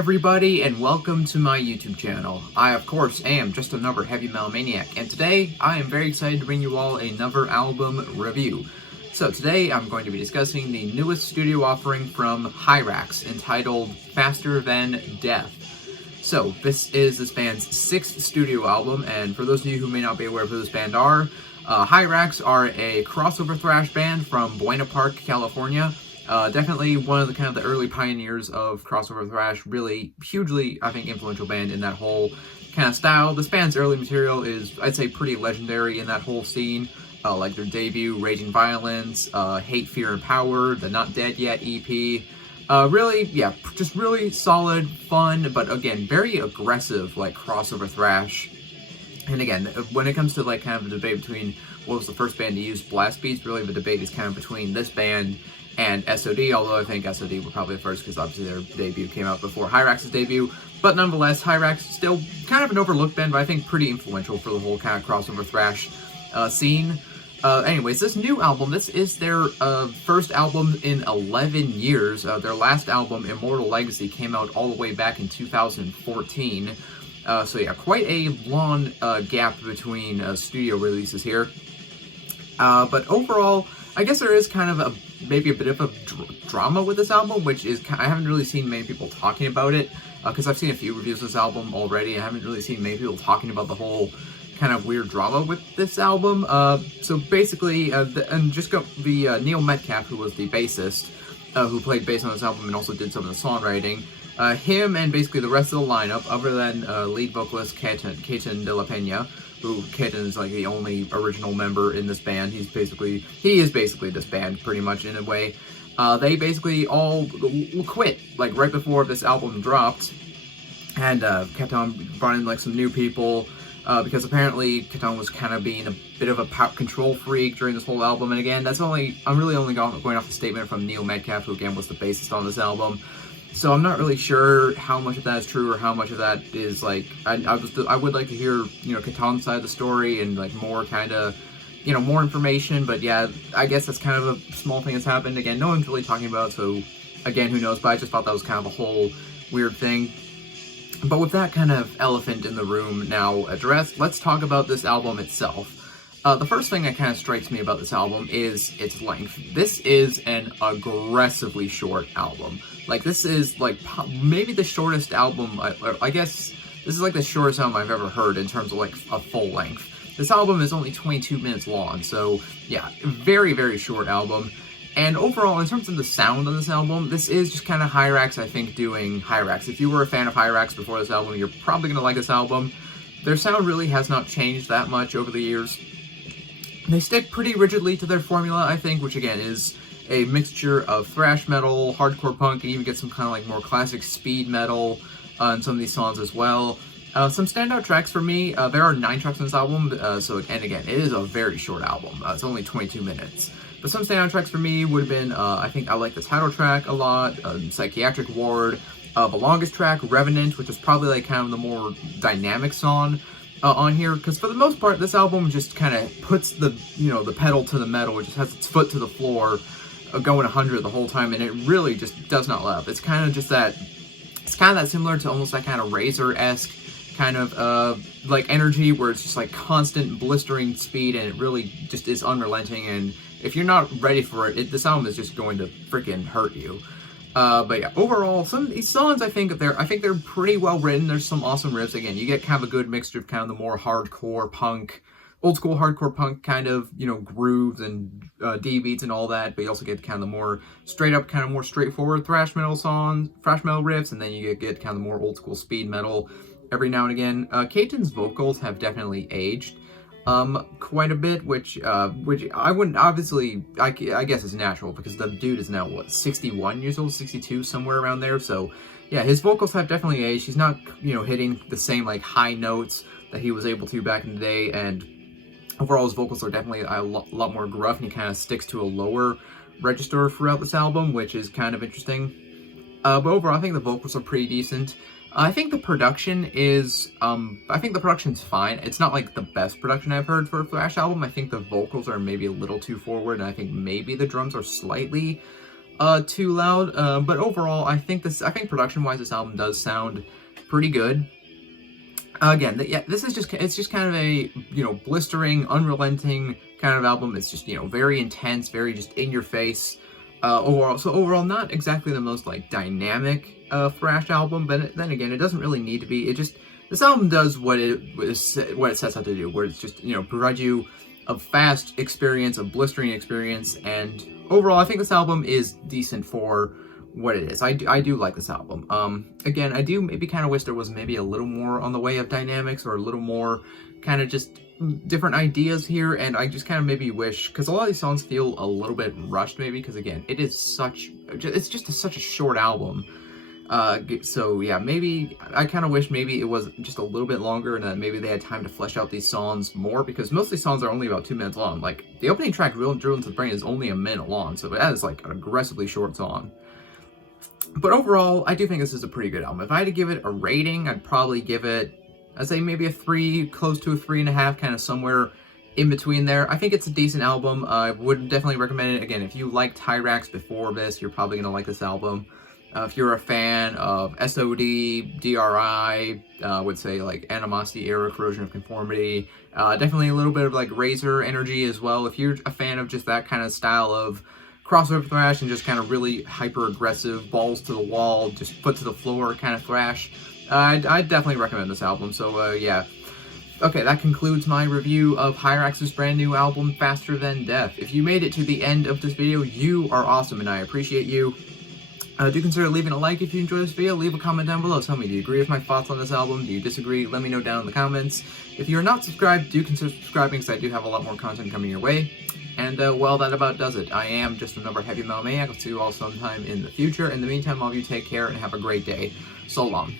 everybody, and welcome to my YouTube channel. I, of course, am just another heavy metal maniac, and today I am very excited to bring you all another album review. So today I'm going to be discussing the newest studio offering from Hirax, entitled Faster Than Death. So this is this band's 6th studio album, and for those of you who may not be aware of who this band are, Hirax are a crossover thrash band from Buena Park, California. Definitely one of the kind of the early pioneers of crossover thrash, really hugely, I think, influential band in that whole kind of style. This band's early material is, I'd say, pretty legendary in that whole scene, like their debut, Raging Violence, Hate, Fear, and Power, the Not Dead Yet EP. Really, yeah, just really solid, fun, but again, very aggressive, like, crossover thrash. And again, when it comes to, like, kind of the debate between what was the first band to use blast beats, really the debate is kind of between this band and SOD, although I think SOD were probably the first because obviously their debut came out before Hirax's debut. But nonetheless, Hirax is still kind of an overlooked band, but I think pretty influential for the whole kind of crossover thrash scene. Anyways, this new album, this is their first album in 11 years. Their last album, Immortal Legacy, came out all the way back in 2014. So yeah, quite a long gap between studio releases here. But overall, I guess there is kind of maybe a bit of a drama with this album, which is, I haven't really seen many people talking about it, because I've seen a few reviews of this album already. I haven't really seen many people talking about the whole kind of weird drama with this album. So basically, Neil Metcalf, who was the bassist, who played bass on this album and also did some of the songwriting, him and basically the rest of the lineup, other than lead vocalist Keaton de la Pena, who Keaton is like the only original member in this band. He is basically this band pretty much in a way. They basically all quit like right before this album dropped, and Keaton brought in like some new people because apparently Keaton was kind of being a bit of a control freak during this whole album. And again, I'm really only going off the statement from Neil Metcalf, who again was the bassist on this album. So I'm not really sure how much of that is true or how much of that is like, I would like to hear, Keaton's side of the story and like more kind of, more information. But yeah, I guess that's kind of a small thing that's happened. Again, no one's really talking about it, so again, who knows, but I just thought that was kind of a whole weird thing. But with that kind of elephant in the room now addressed, let's talk about this album itself. The first thing that kind of strikes me about this album is its length. This is an aggressively short album. Like, this is, like, maybe the shortest album, I guess, this is, like, the shortest album I've ever heard in terms of, like, a full length. This album is only 22 minutes long, so, yeah, very, very short album. And overall, in terms of the sound on this album, this is just kind of Hirax, I think, doing Hirax. If you were a fan of Hirax before this album, you're probably going to like this album. Their sound really has not changed that much over the years. They stick pretty rigidly to their formula, I think, which again is a mixture of thrash metal, hardcore punk, and even get some kind of like more classic speed metal in some of these songs as well. Some standout tracks for me, there are 9 tracks on this album, and again, it is a very short album. It's only 22 minutes. But some standout tracks for me would have been, I think I like the title track a lot, Psychiatric Ward, the longest track, Revenant, which is probably like kind of the more dynamic song on here, because for the most part, this album just kind of puts the pedal to the metal, it just has its foot to the floor, going 100 the whole time, and it really just does not let up. It's kind of just that, it's kind of that similar to almost that kind of Razor-esque kind of like energy, where it's just like constant blistering speed, and it really just is unrelenting, and if you're not ready for it, this album is just going to freaking hurt you. But yeah, overall, some of these songs, I think they're pretty well written. There's some awesome riffs. Again, you get kind of a good mixture of kind of the more hardcore punk, old school hardcore punk kind of, grooves and D beats and all that. But you also get kind of the more straight up, kind of more straightforward thrash metal riffs, and then you get kind of the more old school speed metal every now and again. Keaton's vocals have definitely aged quite a bit, which I wouldn't, obviously, I guess is natural, because the dude is now, what, 61 years old, 62, somewhere around there, so, yeah, his vocals have definitely aged. He's not, hitting the same, like, high notes that he was able to back in the day, and overall his vocals are definitely a lot more gruff, and he kind of sticks to a lower register throughout this album, which is kind of interesting. But overall, I think the vocals are pretty decent. I think the production is, I think the production's fine. It's not like the best production I've heard for a thrash album. I think the vocals are maybe a little too forward, and I think maybe the drums are slightly too loud, but overall, I think production-wise, this album does sound pretty good. Again, yeah, it's just kind of a, blistering, unrelenting kind of album. It's just, very intense, very just in your face. Overall, not exactly the most like dynamic thrash album, but then again, it doesn't really need to be. This album does what it sets out to do, where it's just, provide you a fast experience, a blistering experience, and overall, I think this album is decent for what it is. I do like this album. Again, I do maybe kind of wish there was maybe a little more on the way of dynamics, or a little more kind of just different ideas here, and I just kind of maybe wish, because a lot of these songs feel a little bit rushed maybe, because again, it's just such a short album. So yeah, maybe I kind of wish maybe it was just a little bit longer, and that maybe they had time to flesh out these songs more, because most of these songs are only about 2 minutes long. Like, the opening track, Drill Into the Brain, is only a minute long, so that is like an aggressively short song. But overall, I do think this is a pretty good album. If I had to give it a rating, I'd probably give it, I'd say maybe a 3, close to a 3.5, kind of somewhere in between there. I think it's a decent album. I would definitely recommend it. Again, if you liked Hirax before this, you're probably going to like this album. If you're a fan of SOD, DRI, would say like Animosity Era, Corrosion of Conformity, definitely a little bit of like Razor energy as well. If you're a fan of just that kind of style of crossover thrash and just kind of really hyper-aggressive, balls to the wall, just foot to the floor kind of thrash, I'd definitely recommend this album. So yeah. Okay, that concludes my review of Hirax's brand new album, Faster Than Death. If you made it to the end of this video, you are awesome, and I appreciate you. Do consider leaving a like if you enjoyed this video. Leave a comment down below. Tell me, do you agree with my thoughts on this album? Do you disagree? Let me know down in the comments. If you're not subscribed, do consider subscribing, because I do have a lot more content coming your way. And, well, that about does it. I am just another heavy metal maniac. I'll see you all sometime in the future. In the meantime, all of you take care and have a great day. So long.